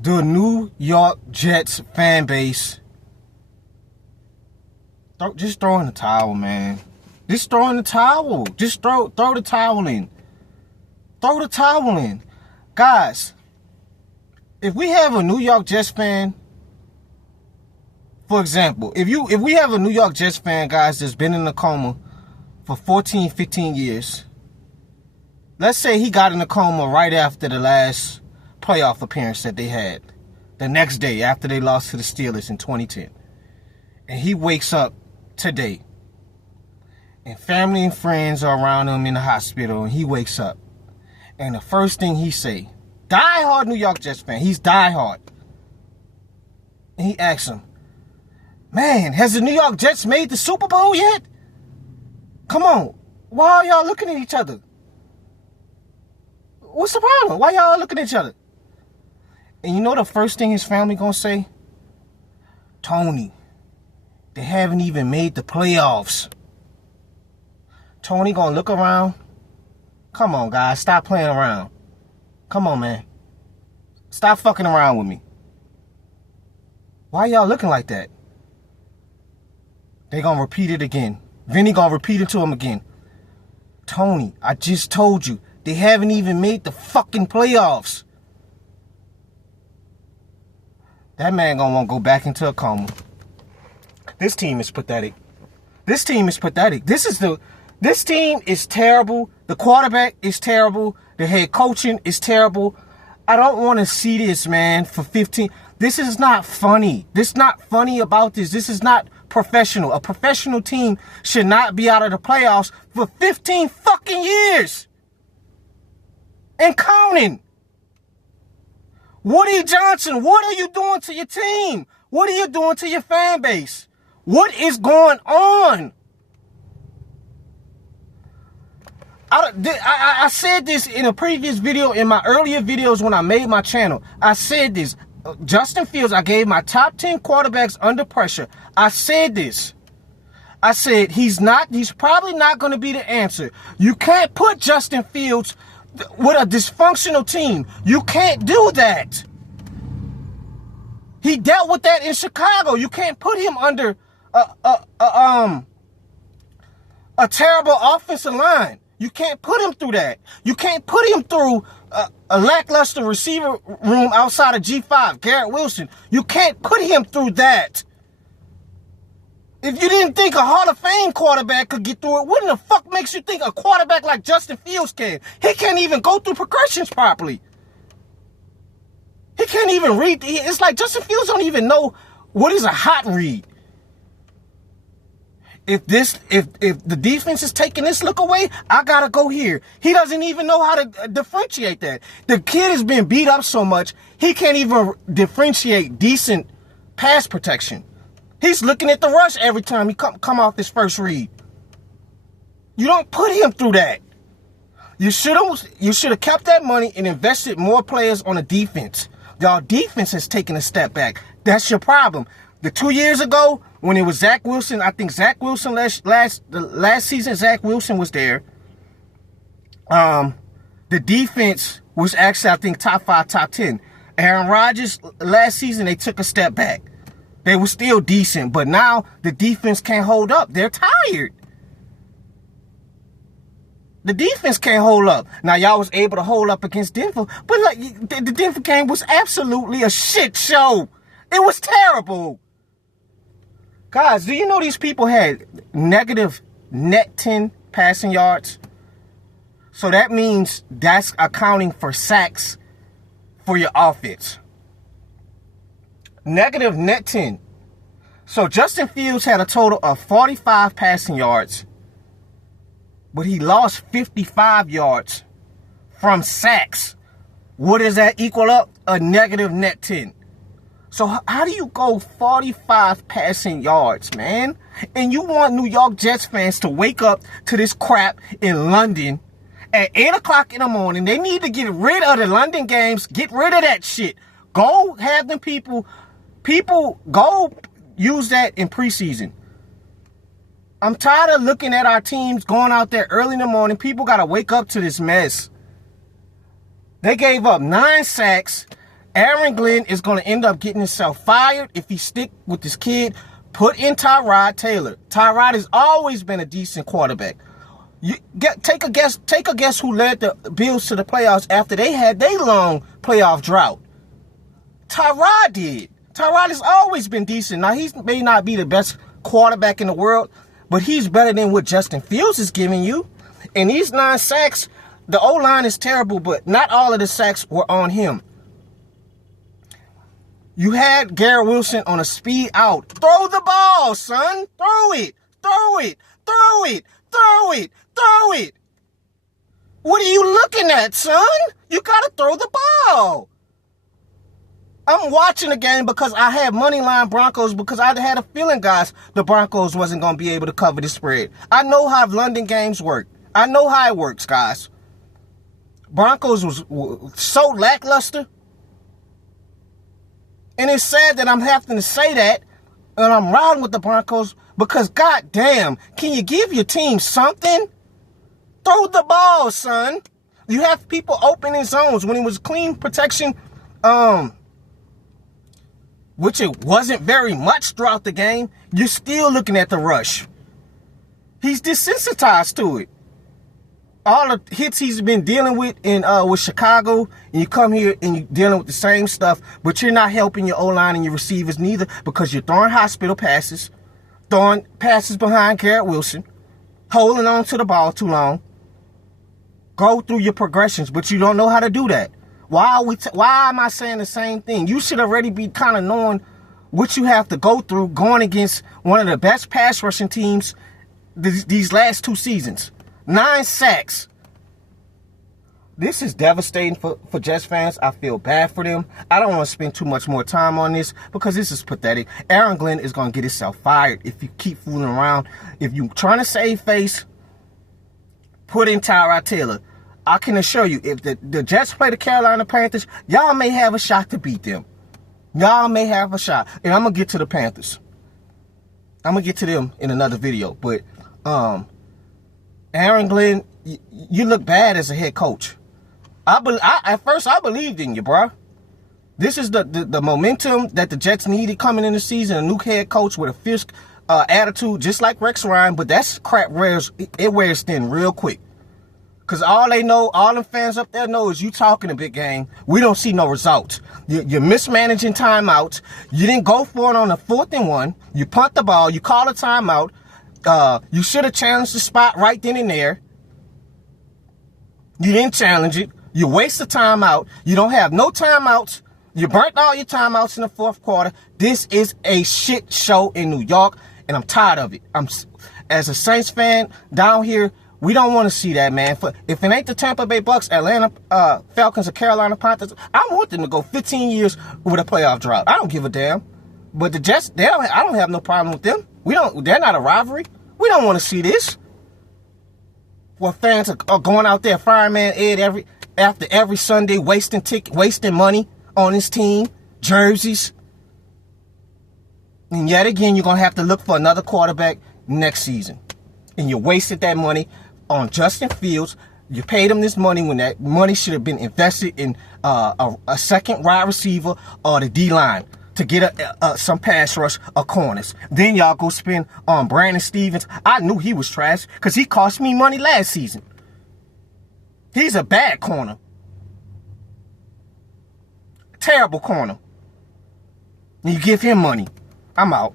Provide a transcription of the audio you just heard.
the New York Jets fan base, just throw in the towel, man. Just throw in the towel. Just throw the towel in. Throw the towel in. Guys, if we have a New York Jets fan, for example, if we have a New York Jets fan, guys, that's been in a coma for 14, 15 years, let's say he got in a coma right after the last playoff appearance that they had, the next day after they lost to the Steelers in 2010. And he wakes up today, and family and friends are around him in the hospital, and he wakes up. And the first thing he say, diehard New York Jets fan, he's diehard. And he asks him, man, has the New York Jets made the Super Bowl yet? Come on, why are y'all looking at each other? What's the problem? Why y'all looking at each other? And you know the first thing his family gonna say? Tony, they haven't even made the playoffs. Tony gonna look around. Come on, guys, stop playing around. Come on, man. Stop fucking around with me. Why y'all looking like that? They gonna repeat it again. Vinny gonna repeat it to him again. Tony, I just told you, they haven't even made the fucking playoffs. That man gonna want to go back into a coma. This team is pathetic. This team is pathetic. This team is terrible. The quarterback is terrible. The head coaching is terrible. I don't want to see this, man, for 15. This is not funny. This is not funny about this. This is not professional. A professional team should not be out of the playoffs for 15 fucking years. And counting. Woody Johnson, what are you doing to your team? What are you doing to your fan base? What is going on? I said this in a previous video, in my earlier videos when I made my channel. I said this. Justin Fields, I gave my top 10 quarterbacks under pressure. I said this. I said he's probably not going to be the answer. You can't put Justin Fields with a dysfunctional team. You can't do that. He dealt with that in Chicago. You can't put him under a terrible offensive line. You can't put him through that. You can't put him through a lackluster receiver room outside of G5, Garrett Wilson. You can't put him through that. If you didn't think a Hall of Fame quarterback could get through it, what in the fuck makes you think a quarterback like Justin Fields can? He can't even go through progressions properly. He can't even read. It's like Justin Fields don't even know what is a hot read. If the defense is taking this look away, I gotta go here. He doesn't even know how to differentiate that. The kid has been beat up so much, he can't even differentiate decent pass protection. He's looking at the rush every time he come off his first read. You don't put him through that. You should have kept that money and invested more players on the defense. Y'all defense has taken a step back. That's your problem. The 2 years ago, when it was Zach Wilson, I think Zach Wilson last season, Zach Wilson was there. The defense was actually, I think, top 5, top 10. Aaron Rodgers, last season, they took a step back. They were still decent, but now the defense can't hold up. They're tired. The defense can't hold up. Now, y'all was able to hold up against Denver, but like the Denver game was absolutely a shit show. It was terrible. Guys, do you know these people had negative net 10 passing yards? So that means that's accounting for sacks for your offense. Negative net 10. So Justin Fields had a total of 45 passing yards, but he lost 55 yards from sacks. What does that equal up? A negative net 10. So how do you go 45 passing yards, man? And you want New York Jets fans to wake up to this crap in London at 8 o'clock in the morning. They need to get rid of the London games. Get rid of that shit. Go have them people go use that in preseason. I'm tired of looking at our teams going out there early in the morning. People got to wake up to this mess. They gave up 9 sacks. Aaron Glenn is going to end up getting himself fired if he stick with this kid. Put in Tyrod Taylor. Tyrod has always been a decent quarterback. Take a guess who led the Bills to the playoffs after they had their long playoff drought. Tyrod did. Tyrod has always been decent. Now, he may not be the best quarterback in the world, but he's better than what Justin Fields is giving you. And these 9 sacks, the O-line is terrible, but not all of the sacks were on him. You had Garrett Wilson on a speed out. Throw the ball, son. Throw it. Throw it. Throw it. Throw it. Throw it. What are you looking at, son? You got to throw the ball. I'm watching the game because I had moneyline Broncos because I had a feeling, guys, the Broncos wasn't going to be able to cover the spread. I know how London games work. I know how it works, guys. Broncos was so lackluster. And it's sad that I'm having to say that, and I'm riding with the Broncos because, goddamn, can you give your team something? Throw the ball, son. You have people open in zones when it was clean protection, which it wasn't very much throughout the game. You're still looking at the rush. He's desensitized to it. All the hits he's been dealing with with Chicago, and you come here and you're dealing with the same stuff, but you're not helping your O-line and your receivers neither because you're throwing hospital passes, throwing passes behind Garrett Wilson, holding on to the ball too long. Go through your progressions, but you don't know how to do that. Why am I saying the same thing? You should already be kind of knowing what you have to go through going against one of the best pass rushing teams these last 2 seasons. 9 sacks. This is devastating for Jets fans. I feel bad for them. I don't want to spend too much more time on this because this is pathetic. Aaron Glenn is going to get himself fired if you keep fooling around. If you're trying to save face, put in Tyrod Taylor. I can assure you, if the Jets play the Carolina Panthers, y'all may have a shot to beat them. Y'all may have a shot. And I'm going to get to the Panthers. I'm going to get to them in another video. But, Aaron Glenn, you look bad as a head coach. At first, I believed in you, bro. This is the momentum that the Jets needed coming in the season. A new head coach with a fierce attitude, just like Rex Ryan. But that crap wears thin real quick. Because all the fans up there know is you talking a big game. We don't see no results. You're mismanaging timeouts. You didn't go for it on the 4th and 1. You punt the ball. You call a timeout. You should have challenged the spot right then and there. You didn't challenge it. You waste the timeout. You don't have no timeouts. You burnt all your timeouts in the 4th quarter. This is a shit show in New York, and I'm tired of it. As a Saints fan down here, we don't want to see that, man. If it ain't the Tampa Bay Bucks, Atlanta Falcons, or Carolina Panthers, I want them to go 15 years with a playoff drought. I don't give a damn. But the Jets, I don't have no problem with them. They're not a rivalry. We don't want to see this. Where fans are going out there, Fireman Ed after every Sunday, wasting money on his team, jerseys. And yet again, you're going to have to look for another quarterback next season. And you wasted that money on Justin Fields. You paid him this money when that money should have been invested in a second wide receiver or the D-line to get some pass rush or corners. Then y'all go spend on Brandon Stevens. I knew he was trash because he cost me money last season. He's a bad corner. Terrible corner. And you give him money. I'm out.